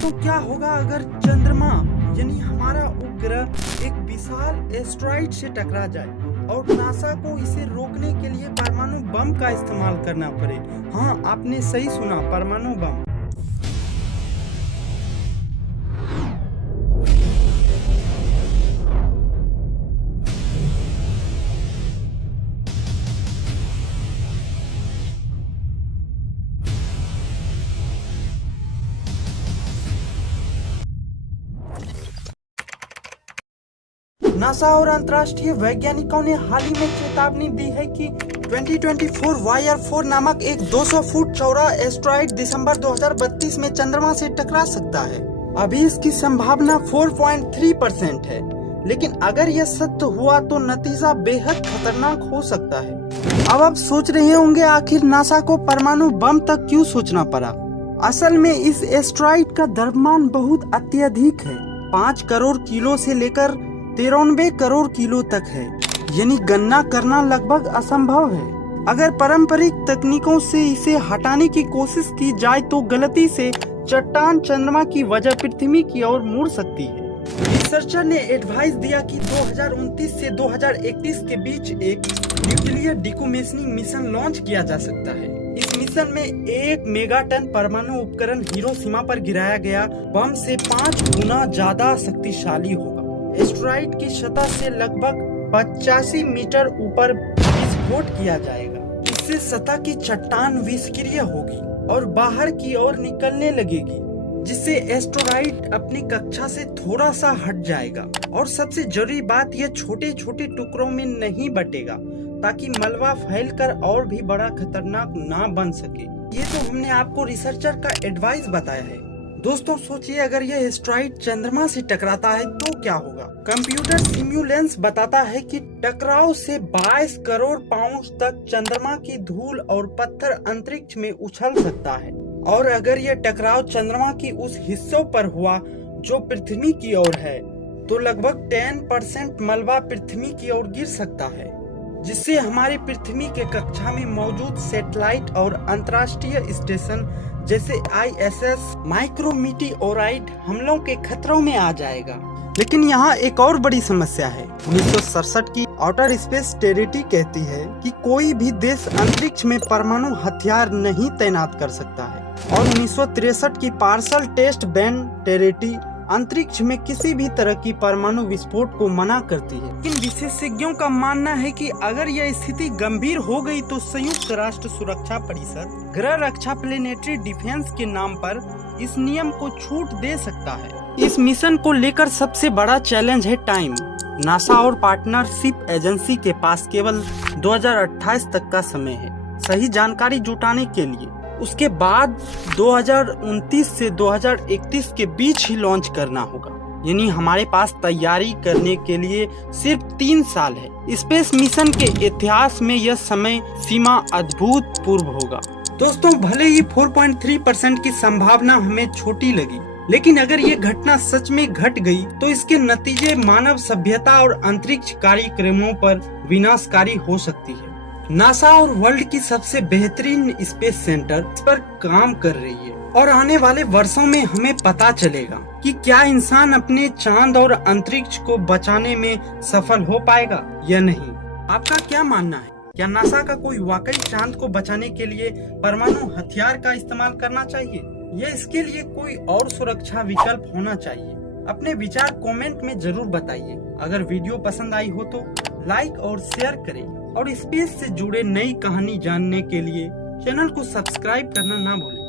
दोस्तों, क्या होगा अगर चंद्रमा यानी हमारा उपग्रह एक विशाल एस्ट्रॉइड से टकरा जाए और नासा को इसे रोकने के लिए परमाणु बम का इस्तेमाल करना पड़े। हाँ, आपने सही सुना, परमाणु बम। नासा और अंतर्राष्ट्रीय वैज्ञानिकों ने हाल ही में चेतावनी दी है कि 2024 YR4 नामक एक 200 फुट चौड़ा एस्ट्रॉइड दिसंबर 2032 में चंद्रमा से टकरा सकता है। अभी इसकी संभावना 4.3% है, लेकिन अगर यह सत्य हुआ तो नतीजा बेहद खतरनाक हो सकता है। अब आप सोच रहे होंगे आखिर नासा को परमाणु बम तक क्यों सोचना पड़ा। असल में इस एस्ट्रॉइड का द्रव्यमान बहुत अत्यधिक है, 5 करोड़ किलो से लेकर 93 करोड़ किलो तक है, यानी गणना करना लगभग असंभव है। अगर पारंपरिक तकनीकों से इसे हटाने की कोशिश की जाए तो गलती से चट्टान चंद्रमा की वजह पृथ्वी की ओर मुड़ सकती है। रिसर्चर ने एडवाइस दिया कि 2029 से 2031 के बीच एक न्यूक्लियर डिकमिशनिंग मिशन लॉन्च किया जा सकता है। इस मिशन में 1 मेगाटन परमाणु उपकरण हिरोशिमा पर गिराया गया बम से 5 गुना ज्यादा शक्तिशाली होगा। एस्ट्रॉइड की सतह से लगभग 85 मीटर ऊपर विस्फोट किया जाएगा। इससे सतह की चट्टान विस्क्रिय होगी और बाहर की ओर निकलने लगेगी, जिससे एस्ट्रॉइड अपनी कक्षा से थोड़ा सा हट जाएगा। और सबसे जरूरी बात, यह छोटे छोटे टुकड़ों में नहीं बटेगा ताकि मलबा फैलकर और भी बड़ा खतरनाक ना बन सके। ये तो हमने आपको रिसर्चर का एडवाइस बताया है। दोस्तों सोचिए, अगर यह एस्ट्रॉइड चंद्रमा से टकराता है तो क्या होगा। कंप्यूटर सिमुलेंस बताता है कि टकराव से 22 करोड़ पाउंड तक चंद्रमा की धूल और पत्थर अंतरिक्ष में उछल सकता है। और अगर यह टकराव चंद्रमा की उस हिस्सों पर हुआ जो पृथ्वी की ओर है, तो लगभग 10% मलबा पृथ्वी की ओर गिर सकता है, जिससे हमारी पृथ्वी के कक्षा में मौजूद सैटेलाइट और अंतर्राष्ट्रीय स्टेशन जैसे ISS माइक्रोमीटिओराइड हमलों के खतरों में आ जाएगा। लेकिन यहाँ एक और बड़ी समस्या है। 1967 की आउटर स्पेस ट्रेटी कहती है कि कोई भी देश अंतरिक्ष में परमाणु हथियार नहीं तैनात कर सकता है। और 1963 की पार्सल टेस्ट बैन ट्रेटी अंतरिक्ष में किसी भी तरह की परमाणु विस्फोट को मना करती है। लेकिन विशेषज्ञों का मानना है कि अगर यह स्थिति गंभीर हो गई तो संयुक्त राष्ट्र सुरक्षा परिषद ग्रह रक्षा प्लेनेटरी डिफेंस के नाम पर इस नियम को छूट दे सकता है। इस मिशन को लेकर सबसे बड़ा चैलेंज है टाइम। नासा और पार्टनरशिप एजेंसी के पास केवल 2028 तक का समय है सही जानकारी जुटाने के लिए। उसके बाद 2029 से 2031 के बीच ही लॉन्च करना होगा, यानी हमारे पास तैयारी करने के लिए सिर्फ 3 साल है। स्पेस मिशन के इतिहास में यह समय सीमा अद्भुतपूर्व होगा। दोस्तों, भले ही 4.3% की संभावना हमें छोटी लगी, लेकिन अगर ये घटना सच में घट गई तो इसके नतीजे मानव सभ्यता और अंतरिक्ष कार्यक्रमों पर विनाशकारी हो सकती है। नासा और वर्ल्ड की सबसे बेहतरीन स्पेस सेंटर इस पर काम कर रही है और आने वाले वर्षों में हमें पता चलेगा कि क्या इंसान अपने चांद और अंतरिक्ष को बचाने में सफल हो पाएगा या नहीं। आपका क्या मानना है? क्या नासा का कोई वाकई चांद को बचाने के लिए परमाणु हथियार का इस्तेमाल करना चाहिए या इसके लिए कोई और सुरक्षा विकल्प होना चाहिए? अपने विचार कमेंट में जरूर बताइए। अगर वीडियो पसंद आई हो तो लाइक और शेयर करें और स्पेस से जुड़े नई कहानी जानने के लिए चैनल को सब्सक्राइब करना ना भूलें।